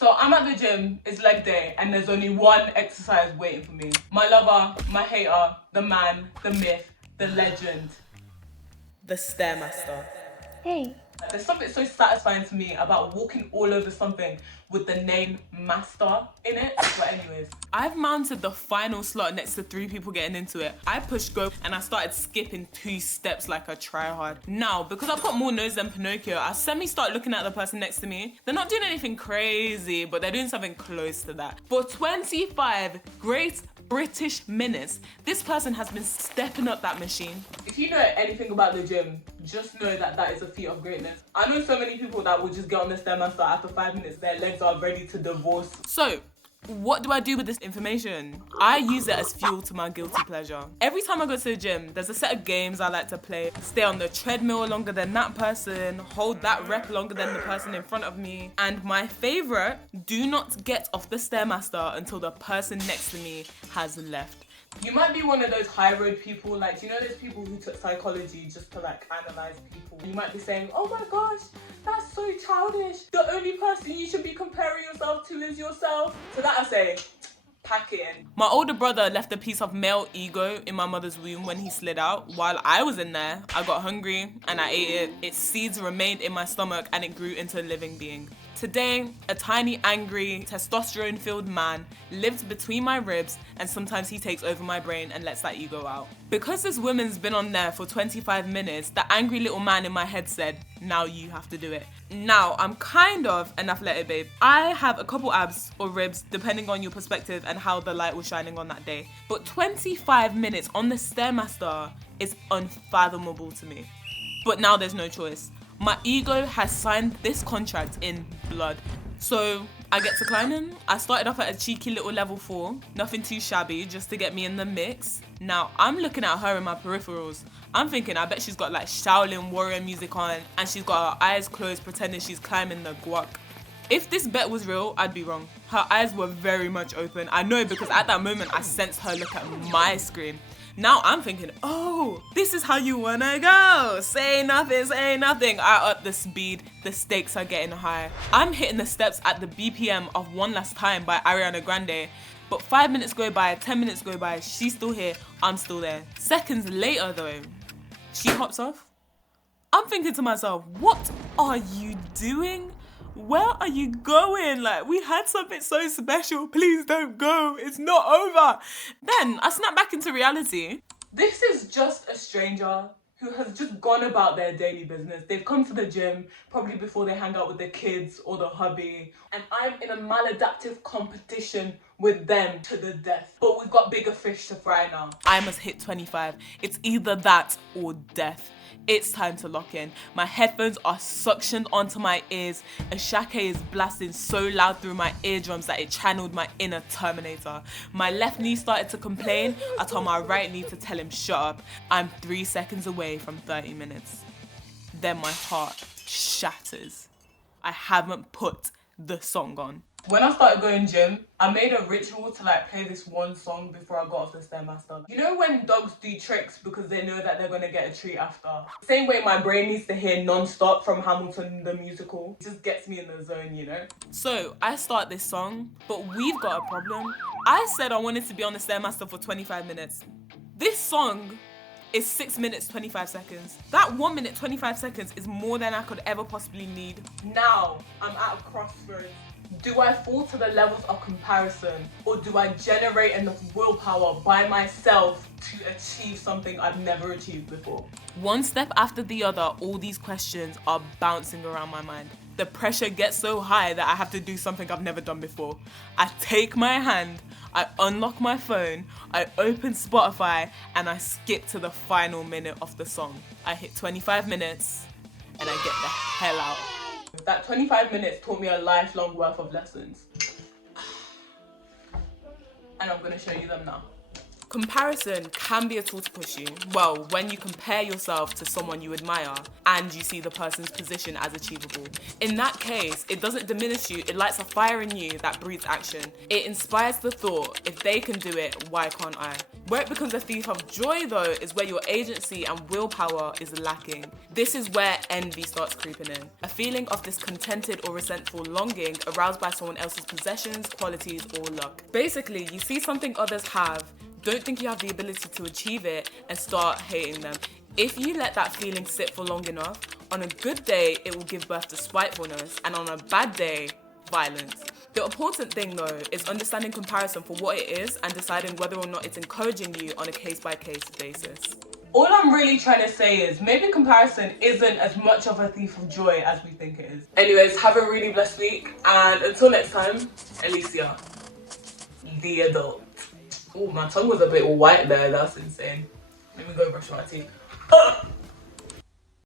So I'm at the gym, it's leg day, and there's only one exercise waiting for me. My lover, my hater, the man, the myth, the legend, the Stairmaster. Hey. There's something so satisfying to me about walking all over something with the name Master in it. But anyways, I've mounted the final slot next to 3 people getting into it. I pushed go and I started skipping 2 steps like a tryhard. Now, because I've got more nose than Pinocchio, I semi-start looking at the person next to me. They're not doing anything crazy, but they're doing something close to that. For 25 great British minutes, this person has been stepping up that machine. If you know anything about the gym, just know that that is a feat of greatness. I know so many people that will just get on the Stairmaster after 5 minutes, their legs are ready to divorce. So, what do I do with this information? I use it as fuel to my guilty pleasure. Every time I go to the gym, there's a set of games I like to play. Stay on the treadmill longer than that person, hold that rep longer than the person in front of me. And my favorite, do not get off the Stairmaster until the person next to me has left. You might be one of those high road people, like, you know those people who took psychology just to like analyze people. You might be saying, oh my gosh, that's so childish. The only person you should be comparing yourself to is yourself. So that I say, pack it in. My older brother left a piece of male ego in my mother's womb when he slid out. While I was in there, I got hungry and I ate it. Its seeds remained in my stomach and it grew into a living being. Today, a tiny, angry, testosterone-filled man lives between my ribs and sometimes he takes over my brain and lets that ego out. Because this woman's been on there for 25 minutes, the angry little man in my head said, now you have to do it. Now, I'm kind of an athletic babe. I have a couple abs or ribs depending on your perspective and how the light was shining on that day. But 25 minutes on the Stairmaster is unfathomable to me. But now there's no choice. My ego has signed this contract in blood. So I get to climbing. I started off at a cheeky little level 4, nothing too shabby, just to get me in the mix. Now I'm looking at her in my peripherals. I'm thinking, I bet she's got like Shaolin warrior music on and she's got her eyes closed pretending she's climbing the guac. If this bet was real, I'd be wrong. Her eyes were very much open. I know because at that moment I sensed her look at my screen. Now I'm thinking, oh, this is how you wanna go. Say nothing, say nothing. I up the speed, the stakes are getting higher. I'm hitting the steps at the BPM of One Last Time by Ariana Grande. But 5 minutes go by, 10 minutes go by, she's still here, I'm still there. Seconds later though, she hops off. I'm thinking to myself, what are you doing? Where are you going? Like, we had something so special. Please don't go. It's not over. Then I snap back into reality. This is just a stranger who has just gone about their daily business. They've come to the gym, probably before they hang out with their kids or the hubby. And I'm in a maladaptive competition with them to the death. But we've got bigger fish to fry now. I must hit 25. It's either that or death. It's time to lock in. My headphones are suctioned onto my ears. A shake is blasting so loud through my eardrums that it channeled my inner Terminator. My left knee started to complain. I told my right knee to tell him shut up. I'm 3 seconds away from 30 minutes. Then my heart shatters. I haven't put the song on. When I started going gym, I made a ritual to like play this one song before I got off the Stairmaster. You know when dogs do tricks because they know that they're gonna get a treat after? Same way my brain needs to hear non-stop from Hamilton the musical. It just gets me in the zone, you know? So I start this song, but we've got a problem. I said I wanted to be on the Stairmaster for 25 minutes. This song is 6 minutes, 25 seconds. That 1 minute, 25 seconds is more than I could ever possibly need. Now I'm at a crossroads. Do I fall to the levels of comparison or do I generate enough willpower by myself to achieve something I've never achieved before? One step after the other, all these questions are bouncing around my mind. The pressure gets so high that I have to do something I've never done before. I take my hand, I unlock my phone, I open Spotify and I skip to the final minute of the song. I hit 25 minutes and I get the hell out. That 25 minutes taught me a lifelong worth of lessons. And I'm gonna show you them now. Comparison can be a tool to push you. Well, when you compare yourself to someone you admire and you see the person's position as achievable. In that case, it doesn't diminish you, it lights a fire in you that breeds action. It inspires the thought, if they can do it, why can't I? Where it becomes a thief of joy though is where your agency and willpower is lacking. This is where envy starts creeping in. A feeling of discontented or resentful longing aroused by someone else's possessions, qualities, or luck. Basically, you see something others have, don't think you have the ability to achieve it, and start hating them. If you let that feeling sit for long enough, on a good day, it will give birth to spitefulness, and on a bad day, violence. The important thing though is understanding comparison for what it is and deciding whether or not it's encouraging you on a case-by-case basis. All I'm really trying to say is maybe comparison isn't as much of a thief of joy as we think it is. Anyways, have a really blessed week, and until next time, Alicia, the adult. Oh, my tongue was a bit white there, that's insane. Let me go brush my teeth.